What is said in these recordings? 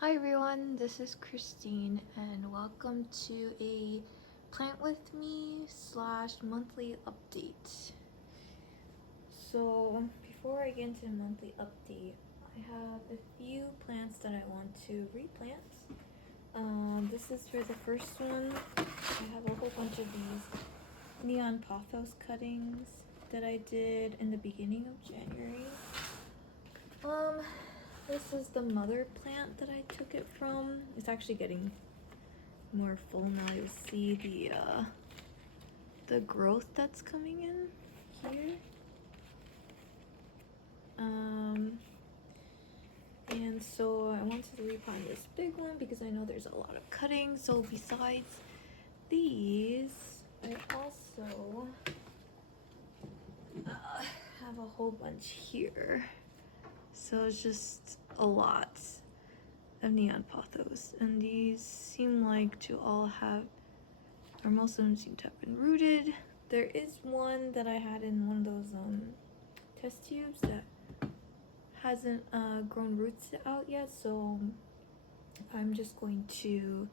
Hi everyone, this is Christine and welcome to a Plant With Me / monthly update. So before I get into the monthly update, I have a few plants that I want to replant. This is for the first one. I have a whole bunch of these neon pothos cuttings that I did in the beginning of January. This is the mother plant that I took it from. It's actually getting more full now. You see the growth that's coming in here. And so I wanted to replant this big one because I know there's a lot of cutting. So besides these, I also have a whole bunch here. So it's just a lot of neon pothos, and these seem like to all have, or most of them seem to have been rooted. There is one that I had in one of those test tubes that hasn't grown roots out yet, so I'm just going to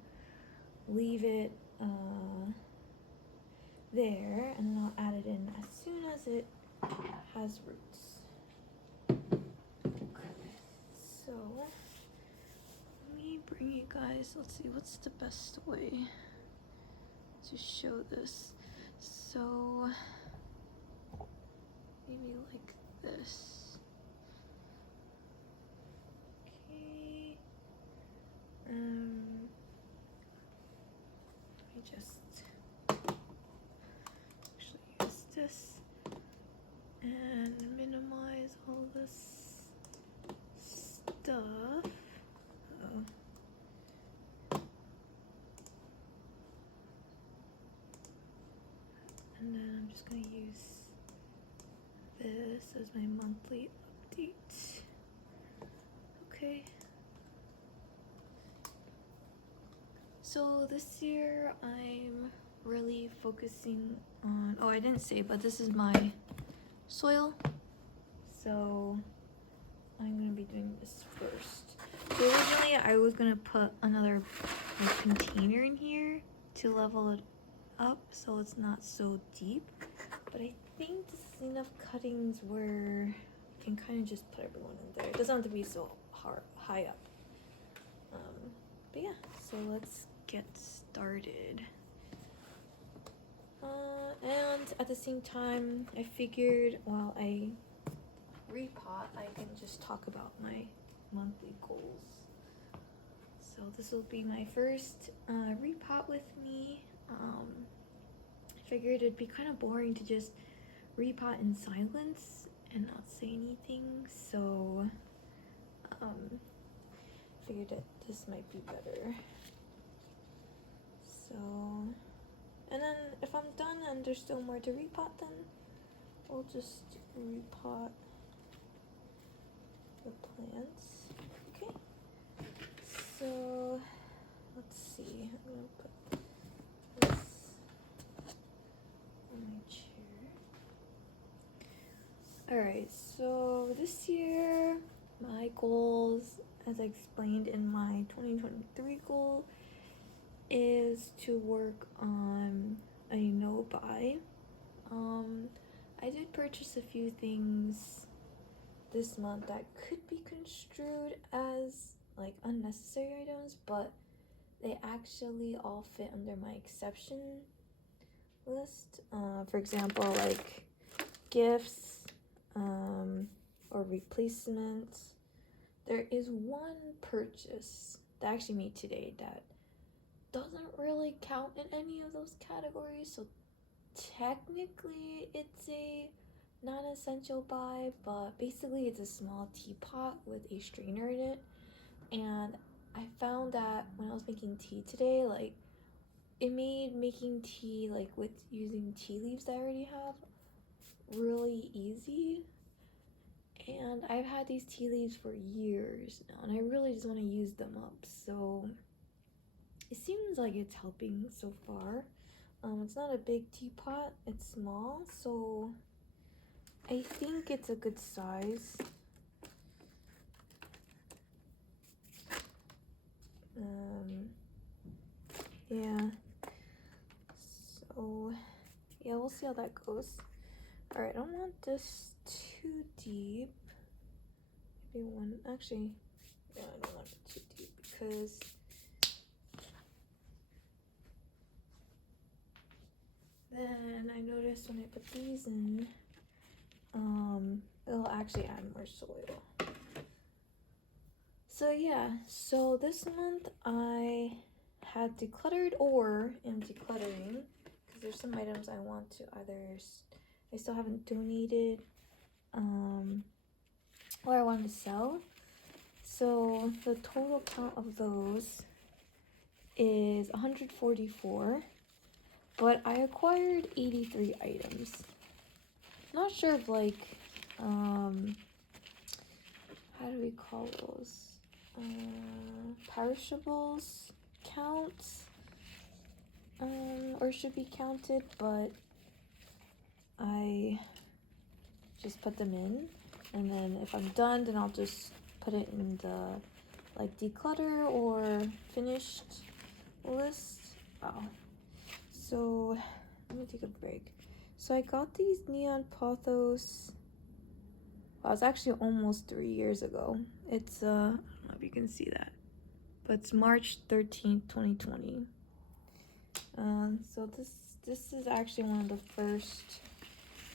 leave it there, and then I'll add it in as soon as it has roots. So let me bring you guys, let's see what's the best way to show this. So maybe like this. Okay. Let me just actually use this and minimize all this stuff. And then I'm just gonna use this as my monthly update. Okay. So this year I'm really focusing on, I didn't say, but this is my soil. So I'm gonna be doing this first. So originally I was gonna put another container in here to level it up so it's not so deep, but I think this is enough cuttings where I can kind of just put everyone in there. It doesn't have to be so high up. But yeah, so let's get started. And at the same time, I figured while I repot, I can just talk about my monthly goals. So this will be my first repot with me. I figured it'd be kind of boring to just repot in silence and not say anything, so figured that this might be better. So, and then if I'm done and there's still more to repot, then we'll just repot the plants. Okay, so let's see, I'm gonna put this on my chair. Alright, so this year my goals, as I explained in my 2023 goal, is to work on a no buy. I did purchase a few things this month that could be construed as like unnecessary items, but they actually all fit under my exception list. For example, like gifts or replacements. There is one purchase that I actually made today that doesn't really count in any of those categories, so technically it's a non-essential buy, but basically it's a small teapot with a strainer in it. And I found that when I was making tea today, like it made making tea like with using tea leaves that I already have really easy. And I've had these tea leaves for years now, and I really just want to use them up, so it seems like it's helping so far. It's not a big teapot, it's small, so I think it's a good size. see how that goes. Alright, I don't want this too deep. Maybe one, actually, no, I don't want it too deep because then I noticed when I put these in, it'll actually add more soil. So yeah, so this month I had decluttered or am decluttering because there's some items I want to either, I still haven't donated, or I want to sell. So the total count of those is 144, but I acquired 83 items. Not sure if like, how do we call those? Perishables counts, or should be counted, but I just put them in, and then if I'm done, then I'll just put it in the like declutter or finished list. Oh, so let me take a break. So I got these neon pothos. Well, it's actually almost 3 years ago. It's I don't know if you can see that, but it's March 13th, 2020. So this is actually one of the first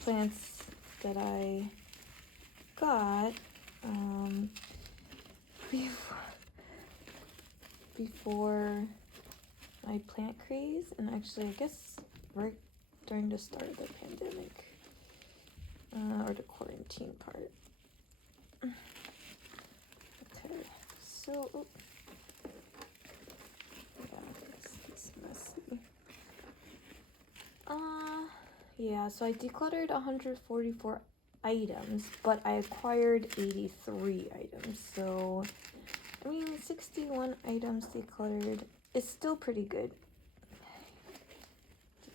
plants that I got before my plant craze, and actually I guess right during the start of the pandemic, or the quarantine part. Okay, so it's messy. Yeah, so I decluttered 144 items, but I acquired 83 items. So, I mean, 61 items decluttered is still pretty good.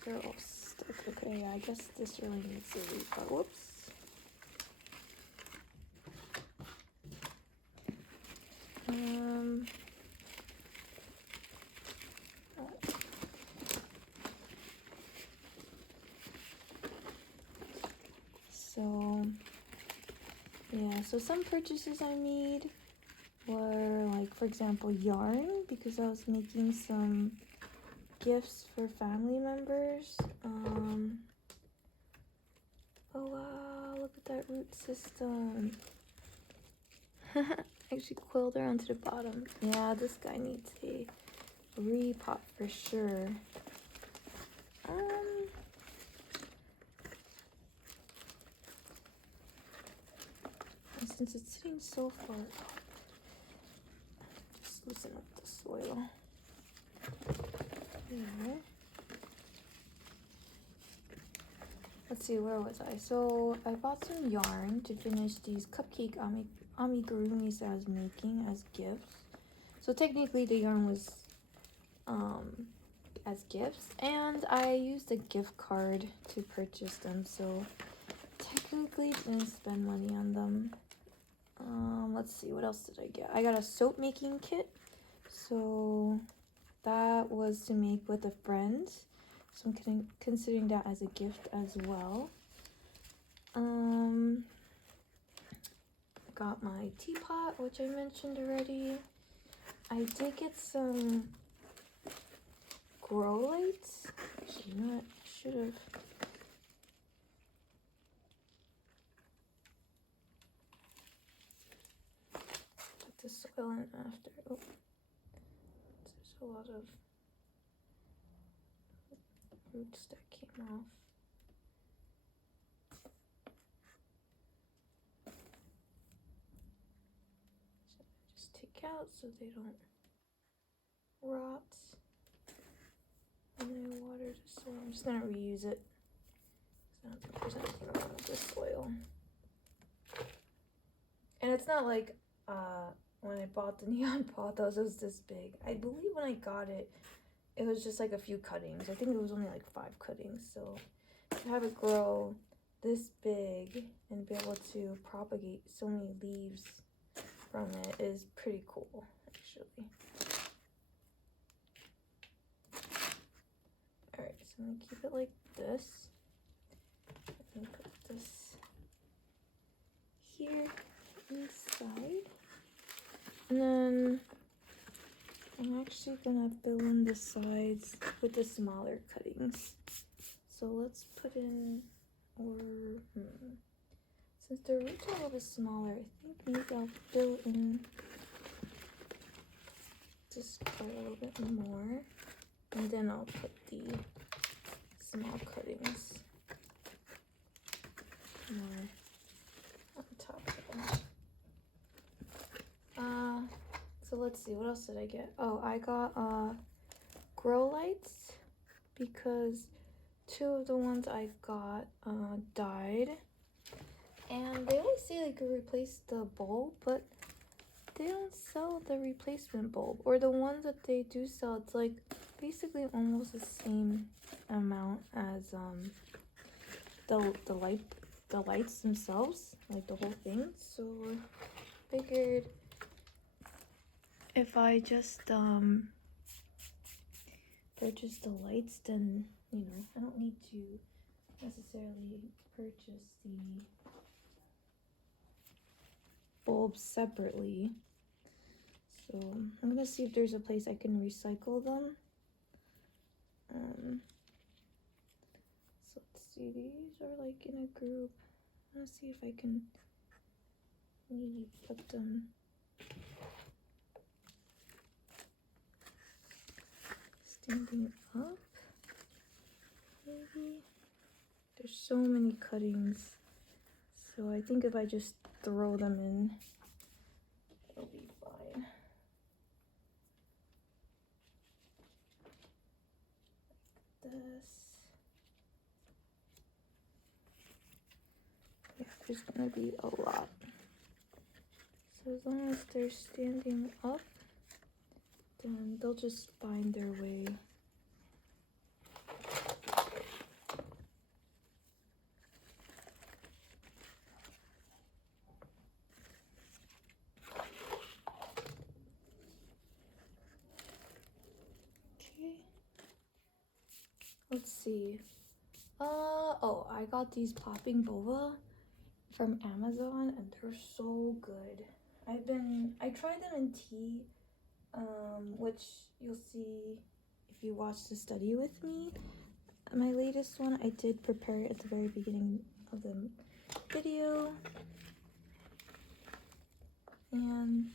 They're all stuck. Okay, yeah, I guess this really needs a repot. Whoops. So, yeah, so some purchases I made were like, for example, yarn, because I was making some gifts for family members. Oh wow, look at that root system. Actually quilled around to the bottom. Yeah, this guy needs a repot for sure. And since it's sitting so far up, just loosen up the soil. There. Let's see, where was I? So I bought some yarn to finish these cupcake amigurumis that I was making as gifts. So technically the yarn was as gifts, and I used a gift card to purchase them, so technically didn't spend money on them. Let's see, what else did I get? I got a soap making kit, so that was to make with a friend, so I'm considering that as a gift as well. Got my teapot, which I mentioned already. I did get some grow lights. Actually, you know what? I should have. Put the soil in after. Oh, there's a lot of roots that came off. So I just take out so they don't rot. And then I water the soil. I'm just gonna reuse it. I don't think there's anything wrong with this soil. And it's not like when I bought the neon pothos, it was this big. I believe when I got it, it was just like a few cuttings. I think it was only like 5 cuttings. So to have it grow this big and be able to propagate so many leaves from it is pretty cool, actually. Alright, so I'm gonna keep it like this. And then I'm actually gonna fill in the sides with the smaller cuttings. So let's put in, since the roots are a little bit smaller, I think maybe I'll fill in this part a little bit more, and then I'll put the small cuttings more on top of them. So let's see, what else did I get? Oh, I got grow lights because 2 of the ones I got died, and they always say they could replace the bulb, but they don't sell the replacement bulb, or the ones that they do sell, it's like basically almost the same amount as the lights themselves, like the whole thing. So I figured if I just purchase the lights, then you know I don't need to necessarily purchase the bulbs separately. So I'm gonna see if there's a place I can recycle them. So let's see, these are like in a group. I'm gonna see if I can maybe put them standing up. Maybe. There's so many cuttings, so I think if I just throw them in, it'll be fine. Like this. Yeah, there's gonna be a lot. So as long as they're standing up, then they'll just find their way. Okay. Let's see. Oh, I got these popping boba from Amazon, and they're so good. I tried them in tea, which you'll see if you watch the study with me. My latest one, I did prepare it at the very beginning of the video, and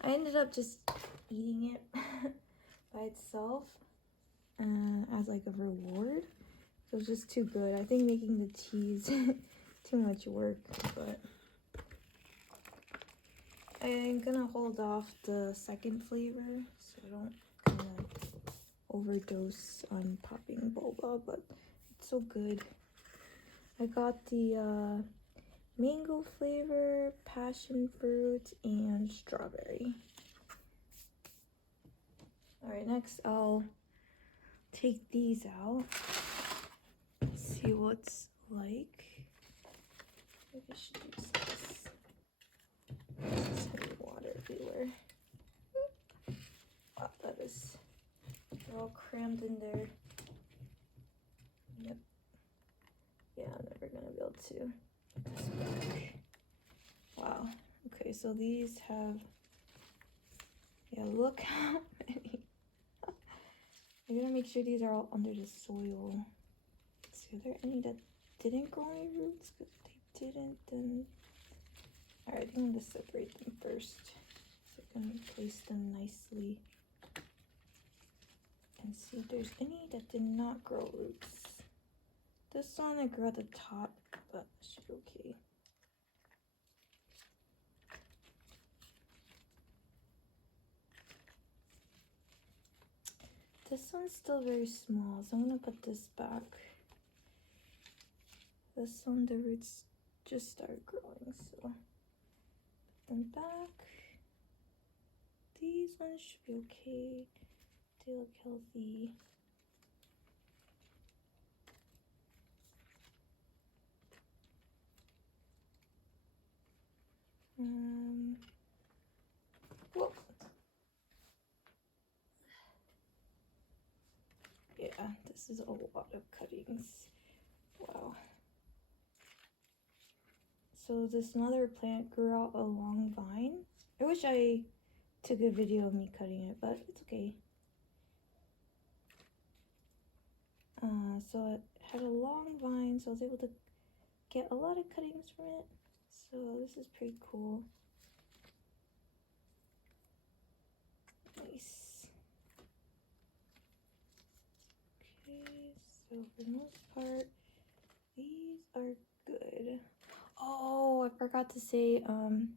I ended up just eating it by itself as like a reward. It was just too good. I think making the teas too much work, but I'm gonna hold off the second flavor so I don't kind of overdose on popping boba, but it's so good. I got the mango flavor, passion fruit, and strawberry. Alright, next I'll take these out. See what's like. Maybe I should use this. This is heavy water everywhere. Wow, that is, they're all crammed in there. Yep. Yeah, I'm never gonna be able to put this back. Wow. Okay, so these have, yeah, look how many. I gotta make sure these are all under the soil. So are there any that didn't grow any roots? Because if they didn't, then... Alright, I think I'm gonna separate them first, so I can place them nicely and see if there's any that did not grow roots. This one I grew at the top, but it should be okay. This one's still very small, so I'm gonna put this back. This one, the roots just started growing, so put them back. These ones should be okay. They look healthy. Whoa. Yeah, this is a lot of cuttings. Wow. So this mother plant grew out a long vine. I wish I took a video of me cutting it, but it's okay. So it had a long vine, so I was able to get a lot of cuttings from it. So this is pretty cool. Nice. Okay, so for the most part, these are good. Oh, I forgot to say, I'm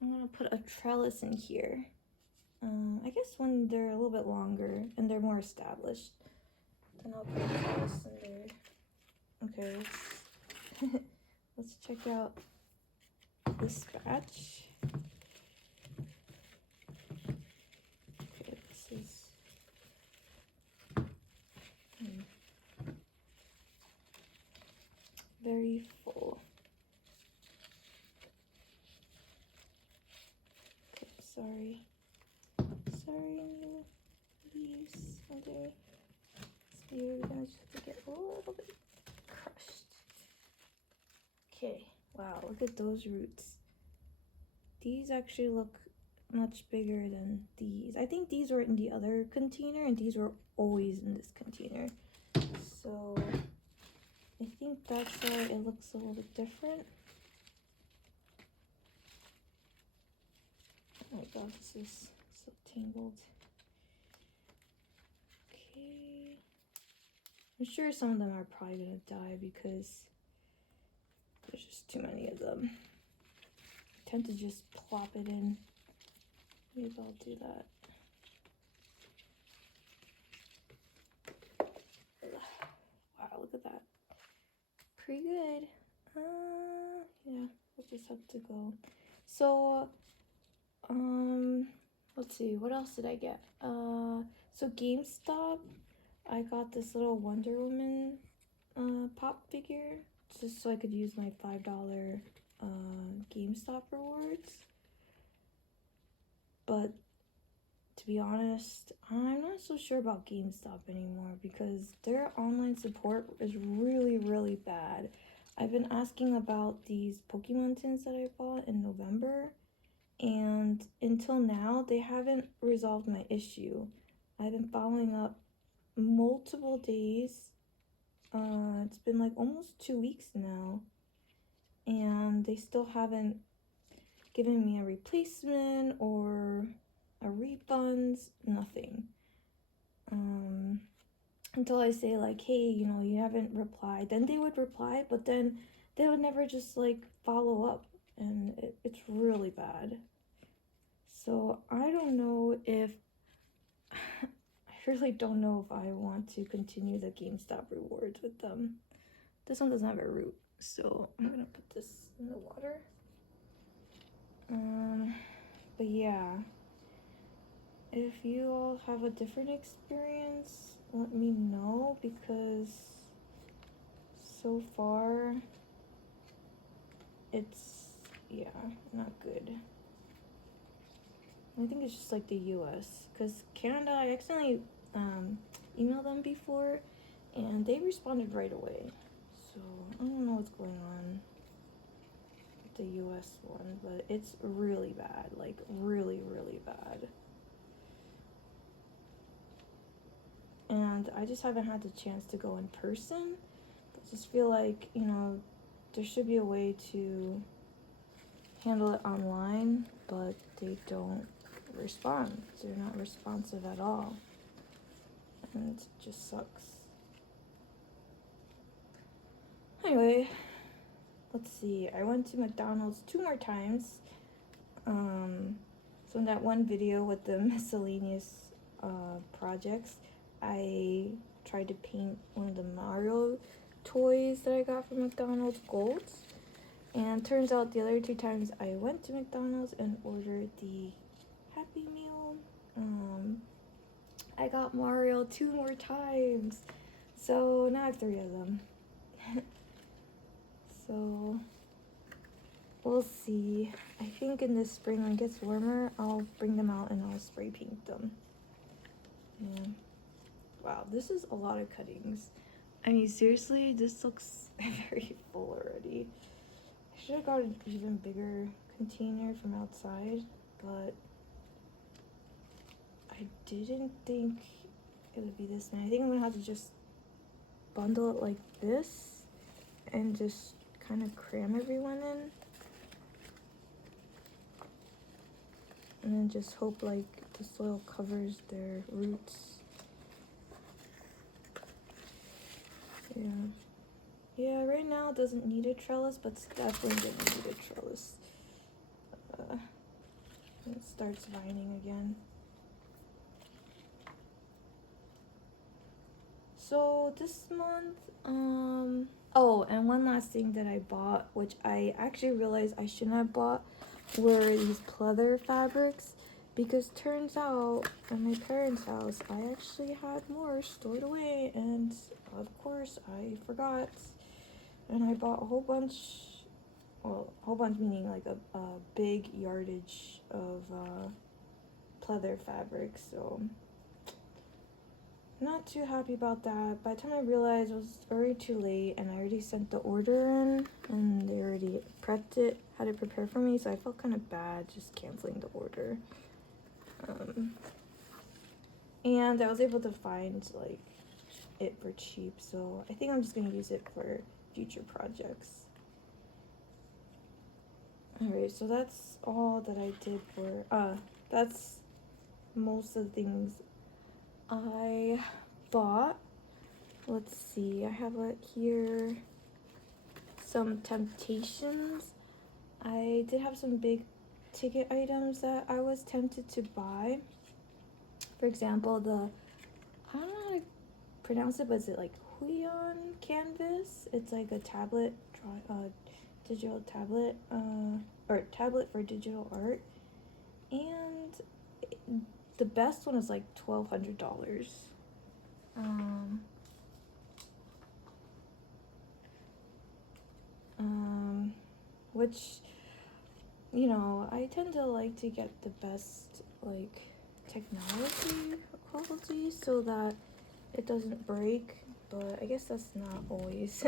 gonna put a trellis in here. I guess when they're a little bit longer and they're more established, then I'll put a trellis in there. Okay, let's check out this batch. Okay, this is very full. Okay, sorry, new leaves. Okay, so you're gonna just have to get a little bit crushed. Okay, wow, look at those roots. These actually look much bigger than these. I think these were in the other container and these were always in this container. So I think that's why it looks a little bit different. Oh my god, this is so tangled. Okay. I'm sure some of them are probably gonna die because there's just too many of them. I tend to just plop it in. Maybe I'll do that. Wow, look at that. Pretty good. Yeah, we'll just have to go. So, let's see, what else did I get? So GameStop, I got this little Wonder Woman pop figure just so I could use my $5 GameStop rewards. But to be honest, I'm not so sure about GameStop anymore because their online support is really, really bad. I've been asking about these Pokemon tins that I bought in November, and until now, they haven't resolved my issue. I've been following up multiple days. It's been like almost 2 weeks now, and they still haven't given me a replacement or a refunds, nothing. Until I say like, hey, you know, you haven't replied, then they would reply, but then they would never just like follow up, and it's really bad. So I don't know if I really don't know if I want to continue the GameStop rewards with them. This one doesn't have a root, so I'm gonna put this in the water. But yeah, if you all have a different experience, let me know, because so far it's, yeah, not good. I think it's just like the US, because Canada, I accidentally emailed them before and they responded right away. So I don't know what's going on with the US one, but it's really bad, like really, really bad. And I just haven't had the chance to go in person. I just feel like, you know, there should be a way to handle it online, but they don't respond. They're not responsive at all. And it just sucks. Anyway, let's see. I went to McDonald's 2 more times. So in that one video with the miscellaneous projects, I tried to paint one of the Mario toys that I got from McDonald's golds. And turns out the other 2 times I went to McDonald's and ordered the Happy Meal, I got Mario 2 more times. So now I have 3 of them. So we'll see. I think in the spring when it gets warmer, I'll bring them out and I'll spray paint them. Yeah. Wow, this is a lot of cuttings. I mean, seriously, this looks very full already. I should have got an even bigger container from outside, but I didn't think it would be this many. I think I'm gonna have to just bundle it like this and just kind of cram everyone in. And then just hope like the soil covers their roots. Yeah. Yeah, right now it doesn't need a trellis, but it's definitely gonna need a trellis. It starts vining again. So this month, oh, and one last thing that I bought, which I actually realized I shouldn't have bought, were these pleather fabrics, because turns out at my parents' house I actually had more stored away, and of course I forgot, and I bought a whole bunch, well, a whole bunch meaning like a big yardage of pleather fabric, so not too happy about that. By the time I realized it was already too late, and I already sent the order in, and they already prepped it, had it prepared for me, so I felt kind of bad just canceling the order. And I was able to find like it for cheap, so I think I'm just gonna use it for future projects. Alright, so that's all that I did for, that's most of the things I bought. Let's see, I have here some temptations. I did have some big ticket items that I was tempted to buy. For example, I don't know how to pronounce it, but is it like Huion canvas? It's like a tablet, digital tablet, or tablet for digital art. And the best one is like $1,200. Which, you know, I tend to like to get the best like technology quality so that it doesn't break, but I guess that's not always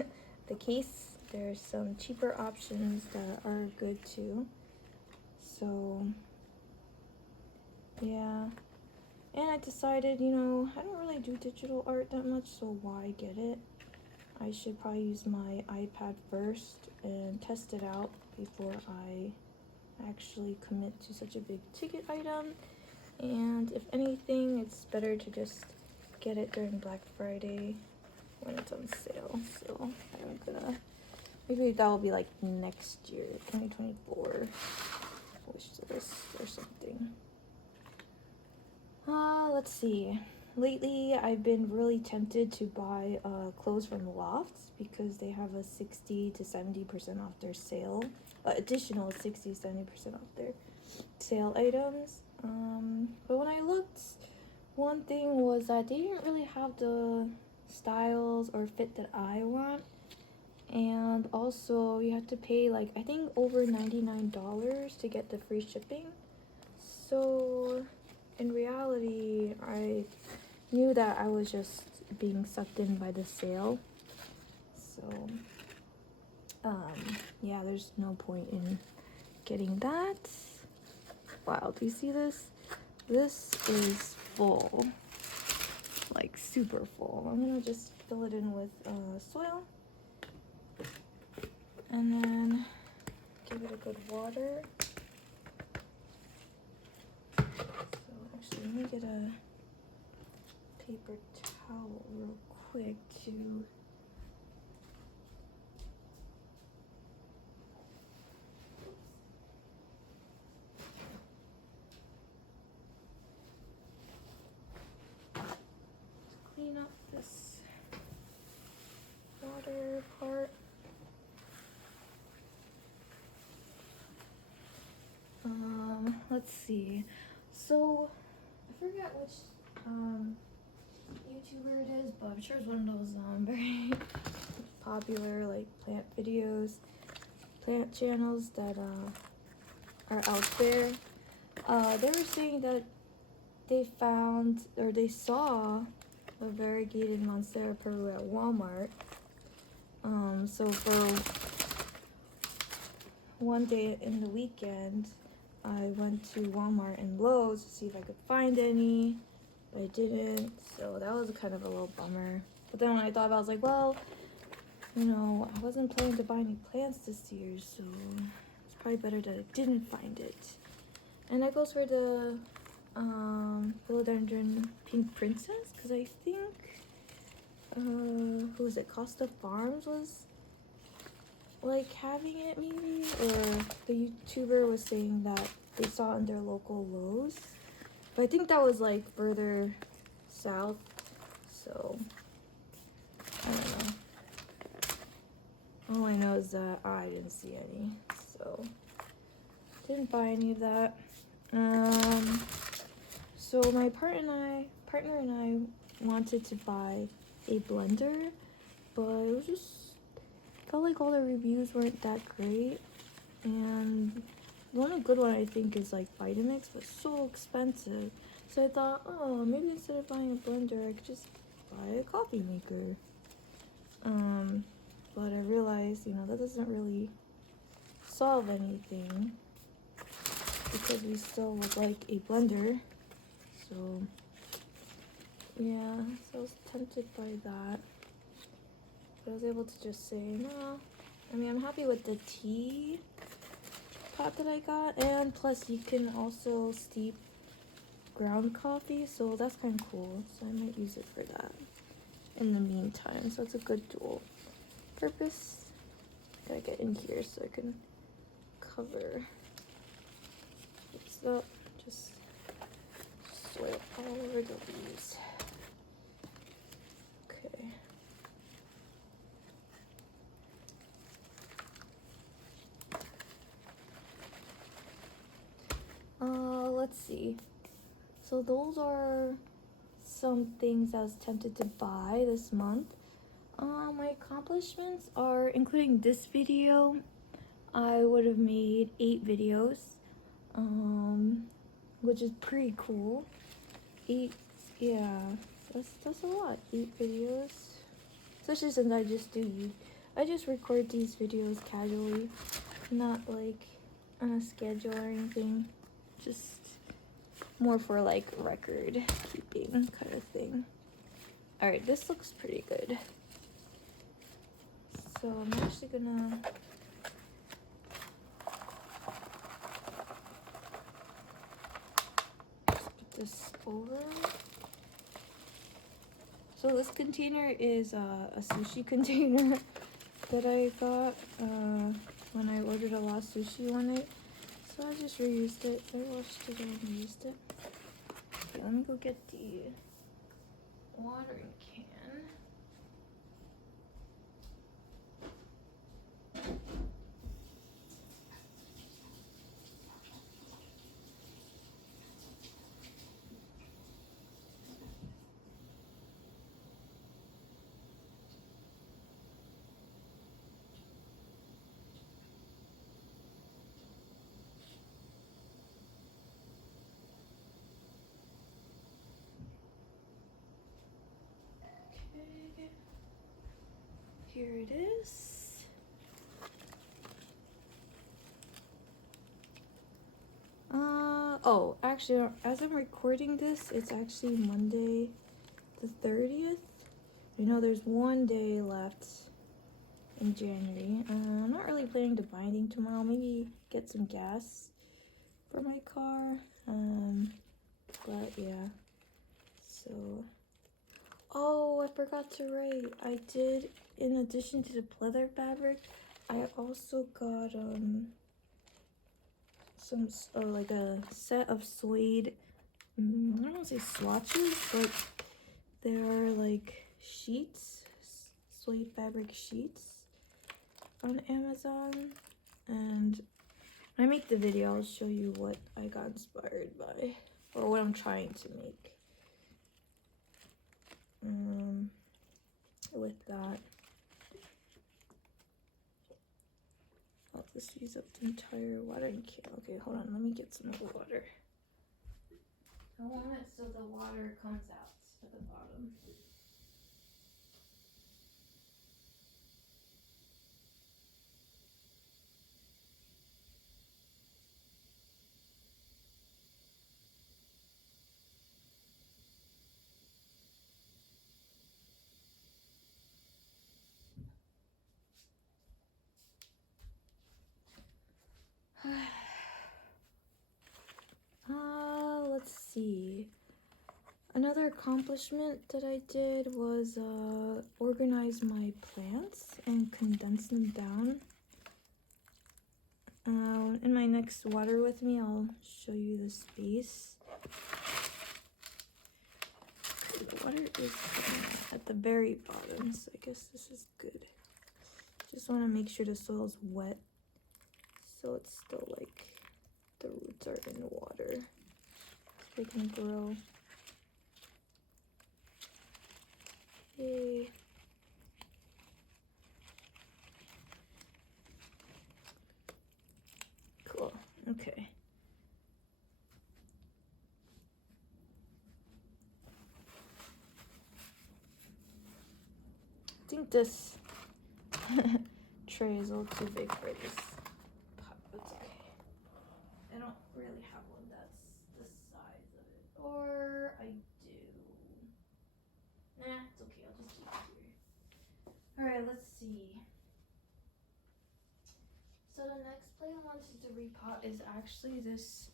the case. There's some cheaper options that are good too. So yeah, and I decided, you know, I don't really do digital art that much, so why get it? I should probably use my iPad first and test it out before I actually commit to such a big ticket item. And if anything, it's better to just get it during Black Friday when it's on sale. So I'm gonna, maybe that will be like next year, 2024 wish list or something. Let's see. Lately, I've been really tempted to buy clothes from Lofts because they have a 60 to 70% off their sale. Additional 60 to 70% off their sale items. But when I looked, one thing was that they didn't really have the styles or fit that I want. And also, you have to pay like, I think over $99 to get the free shipping. So in reality, I knew that I was just being sucked in by the sale. So yeah, there's no point in getting that. Wow, do you see this? This is full, like super full. I'm gonna just fill it in with soil and then give it a good water. So actually, let me get a paper towel real quick to clean up this water part. Let's see. So I forget which YouTuber it is, but I'm sure it's one of those very popular like plant videos, plant channels that are out there. They were saying that they found or they saw a variegated Monstera Peru at Walmart. So for one day in the weekend, I went to Walmart and Lowe's to see if I could find any, but I didn't, so that was kind of a little bummer. But then when I thought about it, I was like, well, you know, I wasn't planning to buy any plants this year, so it's probably better that I didn't find it. And that goes for the philodendron pink princess, because I think who was it, Costa Farms was like having it maybe, or the YouTuber was saying that they saw it in their local Lowe's, but I think that was like further south, so I don't know. All I know is that I didn't see any, so didn't buy any of that. So my partner and I wanted to buy a blender, but it was just felt like all the reviews weren't that great, and the only good one I think is like Vitamix, but so expensive. So I thought, oh, maybe instead of buying a blender, I could just buy a coffee maker. But I realized, you know, that doesn't really solve anything because we still would like a blender. So yeah, so I was tempted by that. But I was able to just say, no. I mean, I'm happy with the tea pot that I got. And plus, you can also steep ground coffee. So that's kind of cool. So I might use it for that in the meantime. So it's a good dual purpose. Gotta get in here so I can cover. What's up? Just soil all over the leaves. Okay. Let's see. So those are some things I was tempted to buy this month. My accomplishments are, including this video, I would have made 8 videos, which is pretty cool. 8, yeah, that's a lot. 8 videos, especially since I just record these videos casually, not like on a schedule or anything, just more for like record keeping kind of thing. All right, this looks pretty good. So I'm actually gonna put this over. So this container is a sushi container that I got when I ordered a lot of sushi one night. So I just reused it. I washed it and reused it. Okay, let me go get the watering can. Okay. Here it is. Oh, actually, as I'm recording this, it's actually Monday the 30th. You know, there's one day left in January. I'm not really planning to buy anything tomorrow. Maybe get some gas for my car. But yeah. So, oh, I forgot to write. I did, in addition to the pleather fabric, I also got some like a set of suede. I don't want to say swatches, but they are like sheets, suede fabric sheets on Amazon. And when I make the video, I'll show you what I got inspired by, or what I'm trying to make with that. I'll just use up the entire watering can. Okay, hold on, let me get some more water. I want it so the water comes out at the bottom. see. Another accomplishment that I did was organize my plants and condense them down. In my next water with me, I'll show you the space. Okay, the water is at the very bottom, so I guess this is good. Just want to make sure the soil's wet, so it's still like the roots are in the water, so they can grow. Yay. Cool. Okay. I think this tray is a little too big for this pot, but it's okay. I don't really have one that's the size of it. Or I do. Nah, it's okay. I'll just keep it here. Alright, let's see. So the next plant I wanted to repot is actually this,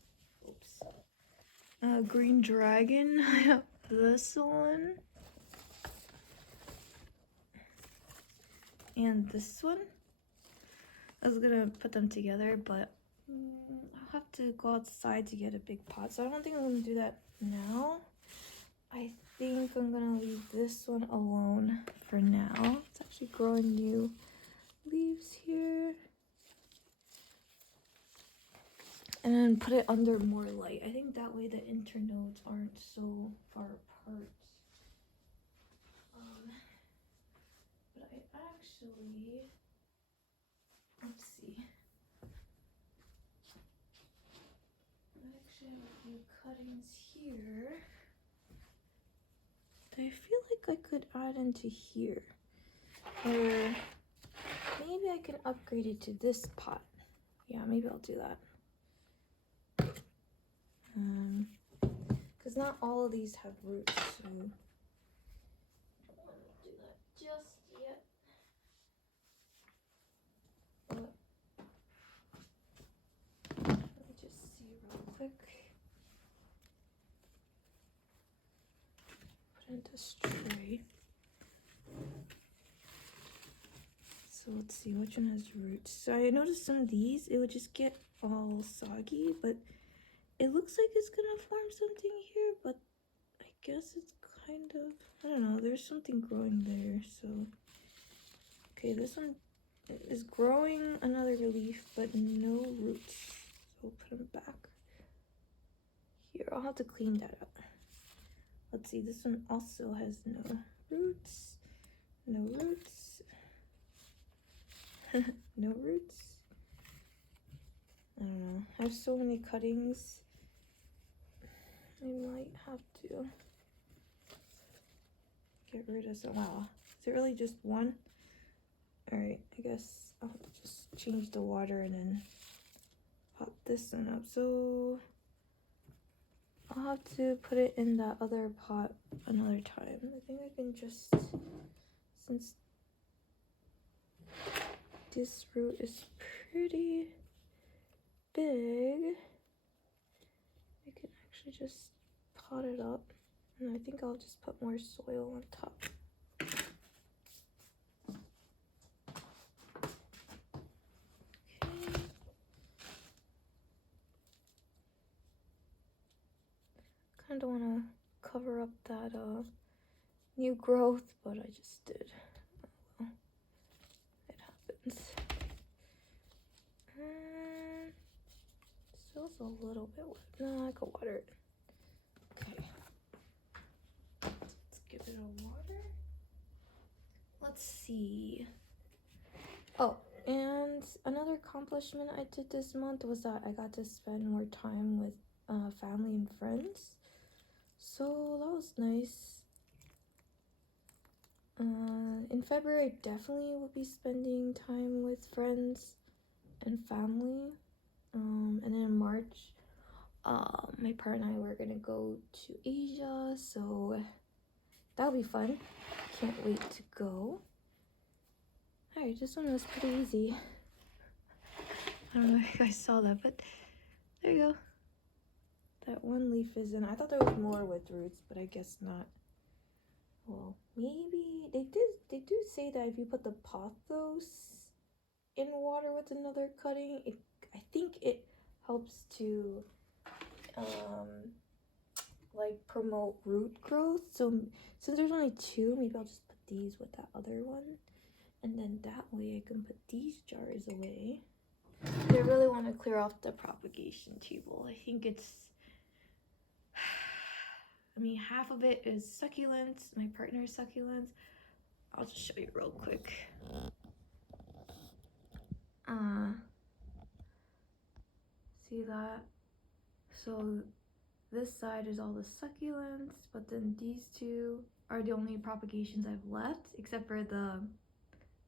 green dragon. I have this one. And this one. I was gonna put them together, but I'll have to go outside to get a big pot. So I don't think I'm gonna do that now. I think I'm gonna leave this one alone for now. It's actually growing new leaves here. And then put it under more light. I think that way the internodes aren't so far apart. But I actually, let's see. I actually have a few cuttings here that I feel like I could add into here. Or maybe I can upgrade it to this pot. Yeah, maybe I'll do that. Because not all of these have roots, so I don't want to do that just yet. But let me just see real quick. Put in this tray. So let's see which one has roots. So I noticed some of these, it would just get all soggy, but it looks like it's gonna form something here, but I guess it's kind of, I don't know, there's something growing there, so. Okay, this one is growing another leaf, but no roots. So we'll put them back here. I'll have to clean that up. Let's see, this one also has no roots. No roots. No roots. I don't know. I have so many cuttings. I might have to get rid of some. Wow. Is it really just one? Alright, I guess I'll have to just change the water and then pop this one up. So I'll have to put it in that other pot another time. I think I can just, since this root is pretty big, I can actually just pot it up, and I think I'll just put more soil on top. Okay. Kind of want to cover up that new growth, but I just did. Oh, well, it happens. Still a little bit wet. No, I could water it. Okay. Let's give it a water. Let's see. Oh, and another accomplishment I did this month was that I got to spend more time with family and friends. So that was nice. In February, I definitely will be spending time with friends and family. And then in March, my partner and I were gonna go to Asia, so that'll be fun. Can't wait to go. Alright, this one was pretty easy. I don't know if you guys saw that, but there you go. That one leaf is in. I thought there was more with roots, but I guess not. Well, maybe they do say that if you put the pothos in water with another cutting, I think it helps to like promote root growth. So since there's only 2, maybe I'll just put these with that other one, and then that way I can put these jars away. I really want to clear off the propagation table. I think it's, I mean, half of it is succulents, my partner's succulents. I'll just show you real quick. See that? So this side is all the succulents, but then these 2 are the only propagations I've left, except for the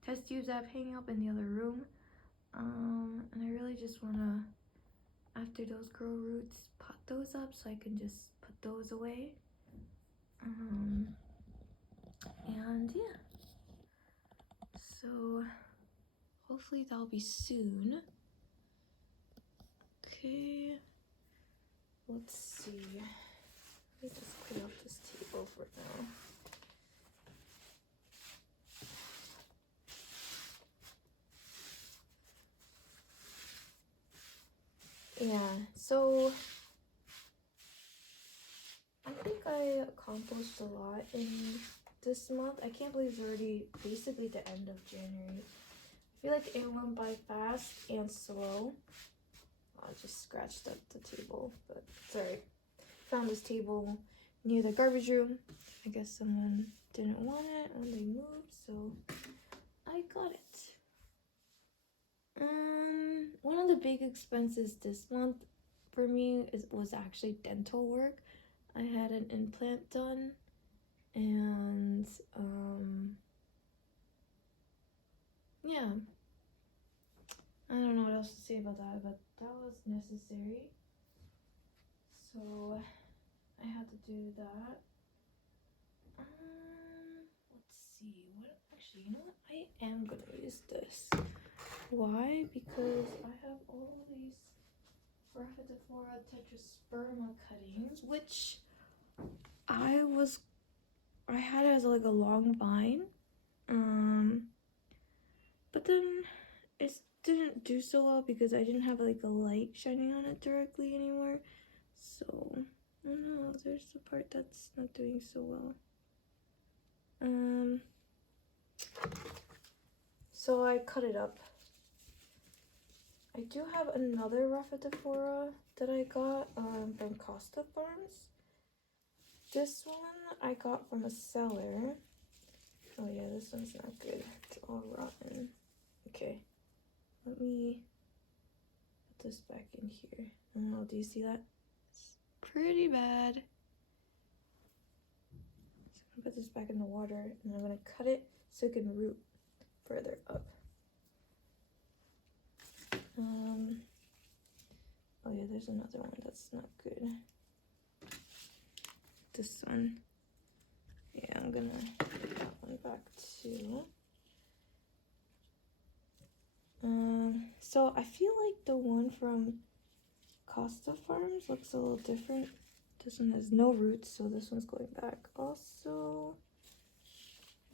test tubes I've hanging up in the other room. And I really just wanna, after those grow roots, pot those up so I can just put those away. And yeah, so hopefully that'll be soon. Okay, let's see. Let me just clear off this table for now. Yeah, so I think I accomplished a lot in this month. I can't believe it's already basically the end of January. I feel like it went by fast and slow. I just scratched up the table, but sorry. Found this table near the garbage room. I guess someone didn't want it when they moved, so I got it. One of the big expenses this month for me was actually dental work. I had an implant done, and yeah, I don't know what else to say about that, but that was necessary, so I had to do that. Let's see, what, actually, you know what, I am gonna use this. Why? Because I have all these Repot tetrasperma cuttings, which I had it as like a long vine, but then it didn't do so well because I didn't have like a light shining on it directly anymore. So, oh no, there's the part that's not doing so well. So I cut it up. I do have another Repot that I got from Costa Farms. This one I got from a seller. Oh yeah, this one's not good. It's all rotten. Okay, let me put this back in here. Oh, do you see that? It's pretty bad. So I'm gonna put this back in the water, and I'm gonna cut it so it can root further up. Oh yeah, there's another one that's not good. This one. Yeah, I'm gonna put that one back too. So I feel like the one from Costa Farms looks a little different. This one has no roots, so this one's going back. Also,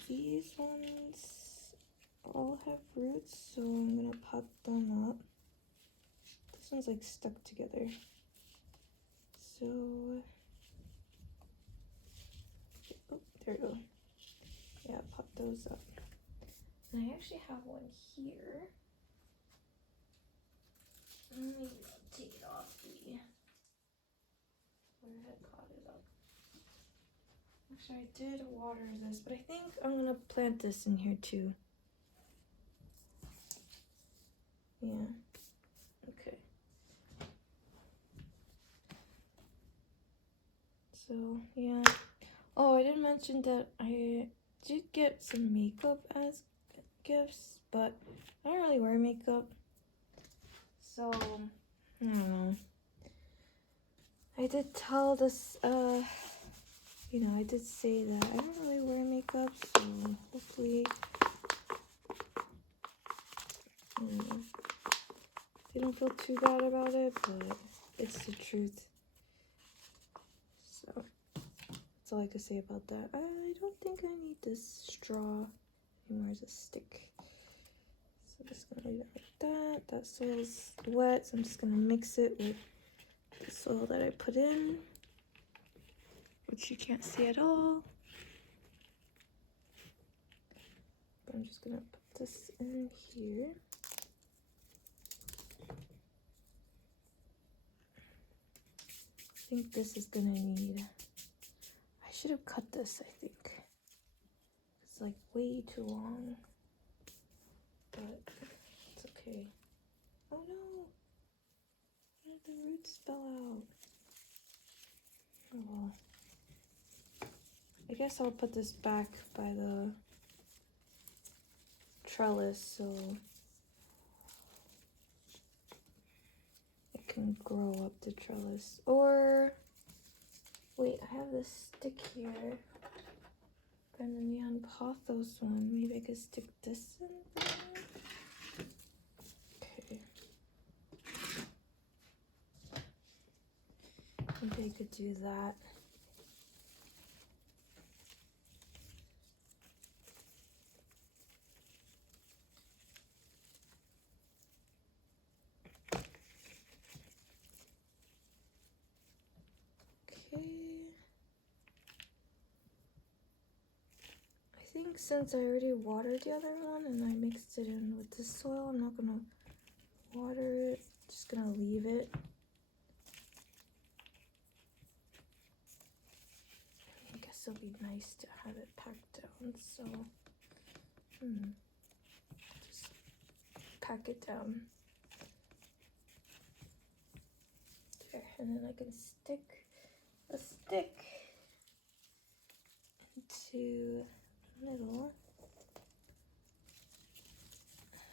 these ones all have roots, so I'm gonna pot them up. This one's like stuck together. So, oh, there we go. Yeah, pot those up. And I actually have one here. Let me take it off where I had caught it up. Actually, I did water this, but I think I'm gonna plant this in here too. Yeah. Okay. So, yeah. Oh, I didn't mention that I did get some makeup as gifts, but I don't really wear makeup. So, I don't know. I did tell this, you know, I did say that I don't really wear makeup, so hopefully, they don't feel too bad about it, but it's the truth. That's all I can say about that. I don't think I need this straw anymore as a stick. So I'm just gonna leave it like that. That soil's wet, so I'm just gonna mix it with the soil that I put in, which you can't see at all. But I'm just gonna put this in here. I think this is gonna need, I should have cut this, I think. It's like way too long, but it's okay. Oh no, why did the roots spell out? Oh well. I guess I'll put this back by the trellis so it can grow up the trellis. Or wait, I have this stick here from the Neon Pothos one. Maybe I could stick this in there. Okay. Maybe I could do that. Okay. I think since I already watered the other one and I mixed it in with the soil, I'm not gonna water it. Just gonna leave it. I guess it'll be nice to have it packed down, so just pack it down there, and then I can stick a stick into the middle.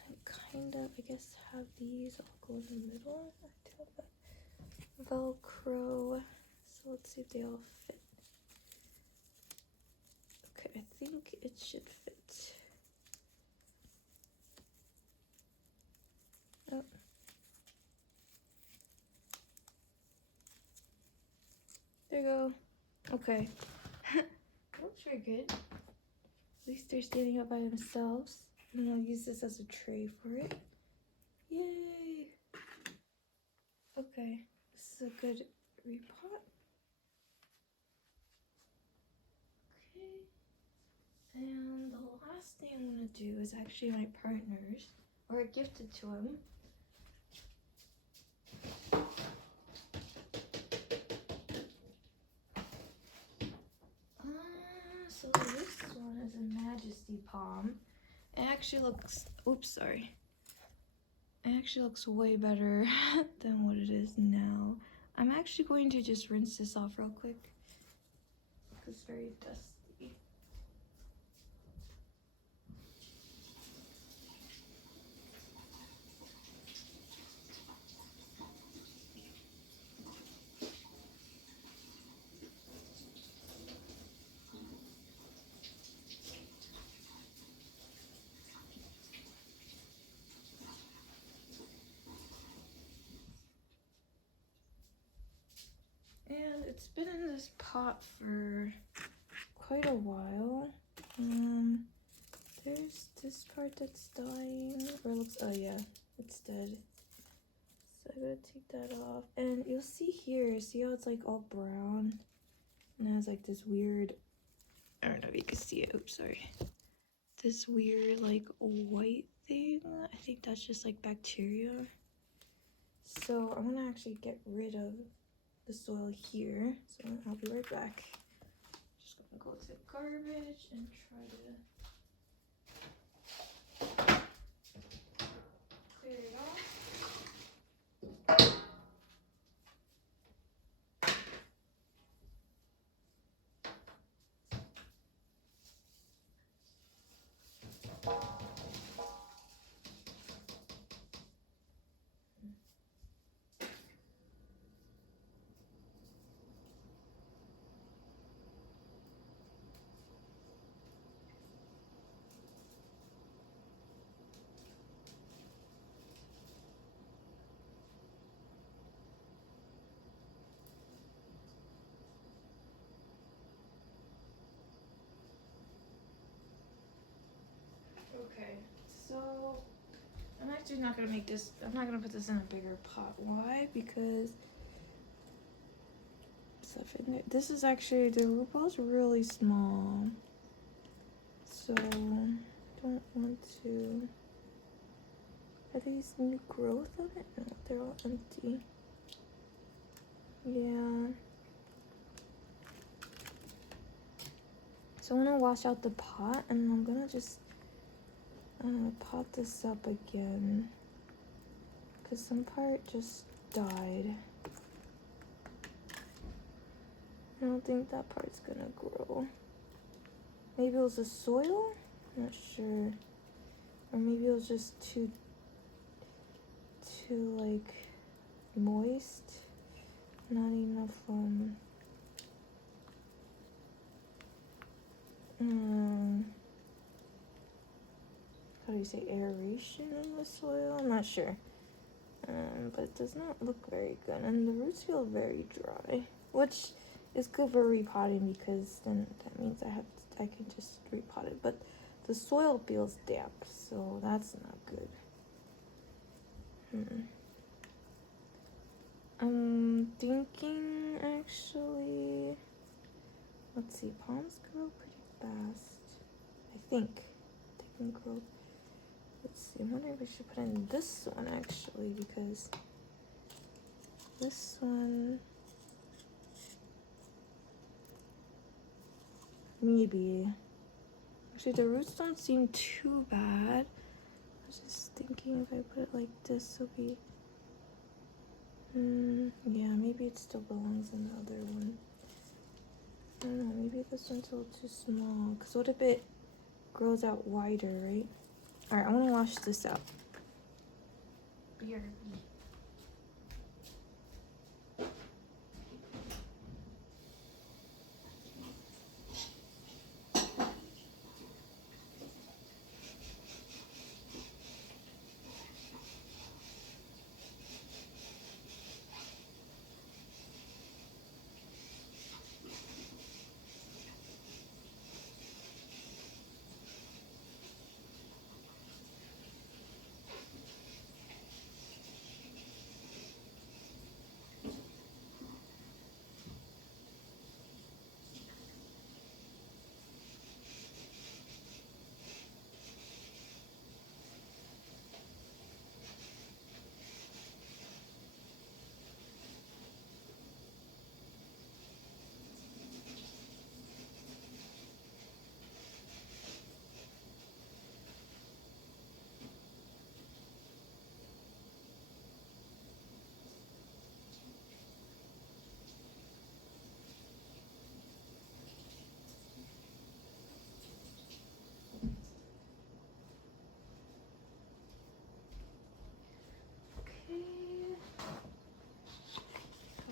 And kind of, I guess, have these all go in the middle. I do have that Velcro, so let's see if they all fit. Okay, I think it should fit. Oh. There you go. Okay. Looks very good. At least they're standing up by themselves. And I'll use this as a tray for it. Yay! Okay, this is a good repot. Okay. And the last thing I'm gonna do is actually my partner's, or I gifted to him. So this one is a Majesty Palm. It actually looks, oops, sorry. It actually looks way better than what it is now. I'm actually going to just rinse this off real quick. It's very dusty. And it's been in this pot for quite a while. There's this part that's dying, or looks, oh yeah, it's dead. So I gotta take that off. And you'll see here, see how it's like all brown? And it has like this weird, I don't know if you can see it, oops, sorry. This weird like white thing. I think that's just like bacteria. So I'm gonna actually get rid of the soil here. So I'll be right back. Just gonna go to the garbage and try to clear it off. Okay, so I'm actually not gonna make this. I'm not gonna put this in a bigger pot. Why? Because stuff in there. This is actually the Repot's really small, so don't want to. Are these new growth on it? No, they're all empty. Yeah. So I'm gonna wash out the pot, and I'm gonna just pot this up again, cause some part just died. I don't think that part's gonna grow. Maybe it was the soil? I'm not sure. Or maybe it was just too like moist. Not enough how do you say, aeration in the soil? I'm not sure. But it does not look very good. And the roots feel very dry, which is good for repotting because then that means I can just repot it. But the soil feels damp, so that's not good. I'm thinking actually, let's see, palms grow pretty fast. I think they can grow. Let's see, I wonder if I should put in this one actually, because this one, maybe. Actually, the roots don't seem too bad. I was just thinking if I put it like this, it'll be, yeah, maybe it still belongs in the other one. I don't know, maybe this one's a little too small, because what if it grows out wider, right? Alright, I want to wash this out. BRB.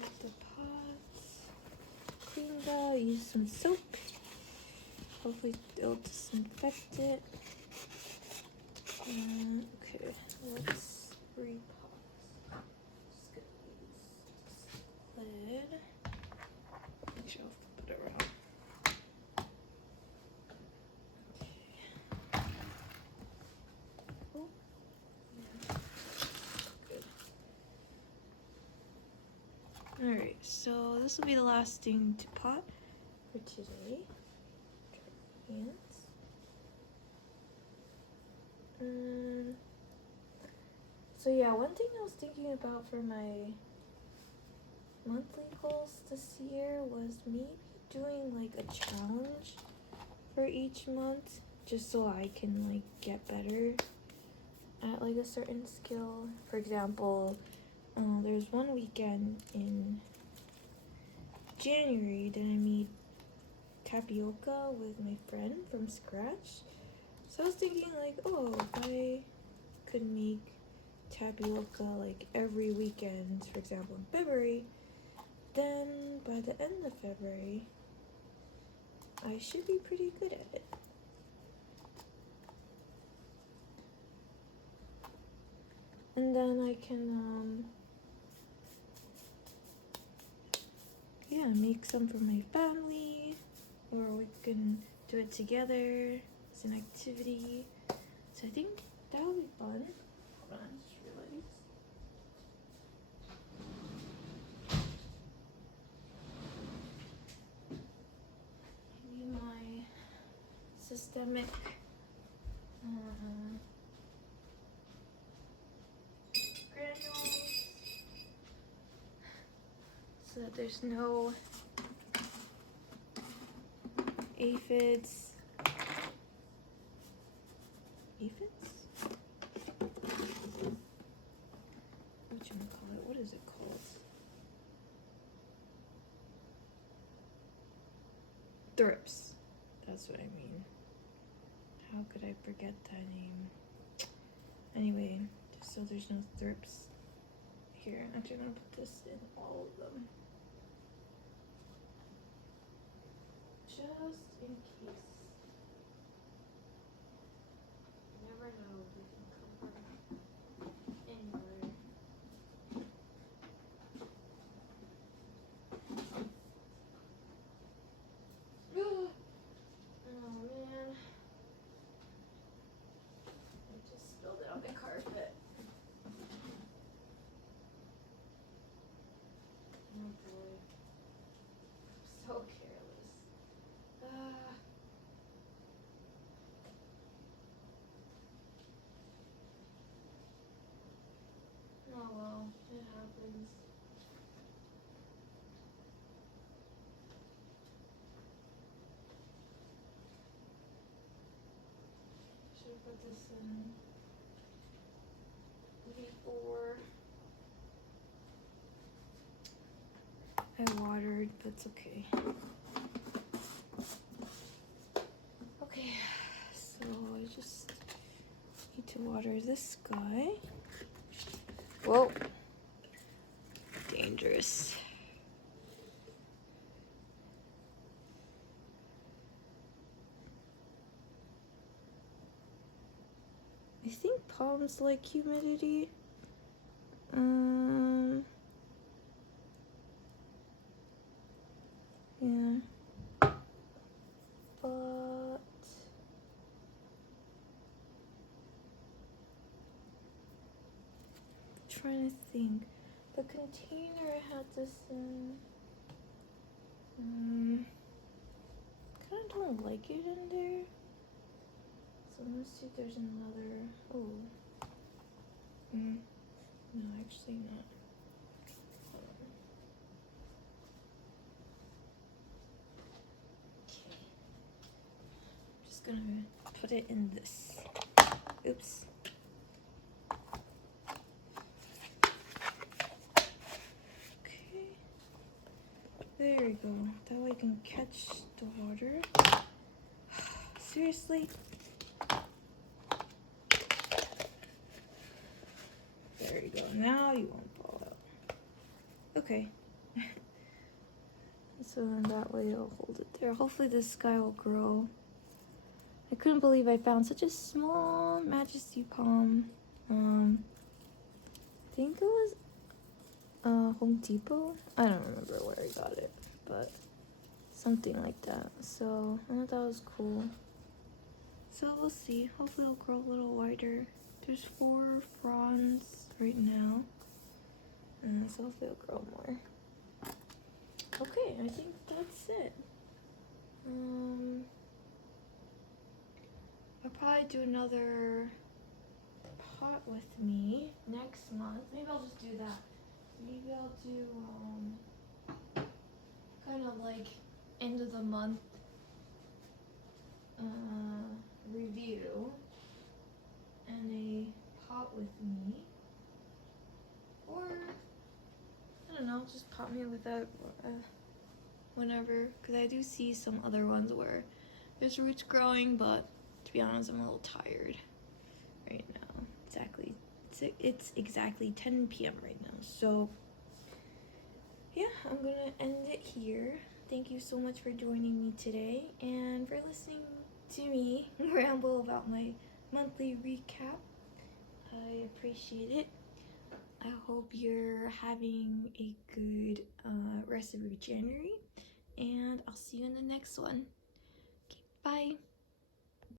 Got the pots cleaned out. Use some soap. Hopefully it'll disinfect it. Okay, let's repot. Just gonna use this lid. Make sure I'll put it around. Okay. Oh, yeah. Good. Alright, so this will be the last thing to pot for today. Hands. So yeah, one thing I was thinking about for my monthly goals this year was maybe doing like a challenge for each month, just so I can like get better at like a certain skill. For example, there's one weekend in January that I made tapioca with my friend from scratch. So I was thinking like, oh, if I could make tapioca like every weekend, for example in February, then by the end of February I should be pretty good at it. And then I can yeah, make some for my family, or we can do it together as an activity. So I think that'll be fun. Hold on, just realized. Maybe my systemic granules so that there's no aphids. Whatchamacallit? What is it called? Thrips. That's what I mean. How could I forget that name? Anyway, just so there's no thrips. Here, I'm actually gonna put this in all of them. Just in case. You never know if it can come from anywhere. Oh man. I just spilled it on the carpet. Oh boy. I'm so careless. Oh well, it happens. Should have put this in before I watered, but it's okay. Okay, so I just need to water this guy. Whoa, dangerous. I think palms like humidity. Yeah. But trying to think. The container had this in. Kind of don't like it in there. So let's see if there's another. Oh. No, actually not. Hold on. Okay. I'm just gonna put it in this. Oops. Okay. There we go. That way I can catch the water. Seriously? There you go. Now you won't fall out. Okay. So then that way I'll hold it there. Hopefully this guy will grow. I couldn't believe I found such a small Majesty palm. I think it was Home Depot. I don't remember where I got it, but something like that. So I thought that was cool. So we'll see. Hopefully it'll grow a little wider. There's 4 fronds right now, and so hopefully it'll grow more. Okay, I think that's it. I'll probably do another pot with me next month. Maybe I'll just do that. Maybe I'll do kind of like end of the month review and a pot with me, or I don't know, just pot me with that whenever, because I do see some other ones where there's roots growing, but to be honest, I'm a little tired right now. It's exactly 10 p.m. right now, so yeah, I'm gonna end it here. Thank you so much for joining me today and for listening to me ramble about my monthly recap. I appreciate it. I hope you're having a good rest of your January, and I'll see you in the next one. Okay, bye.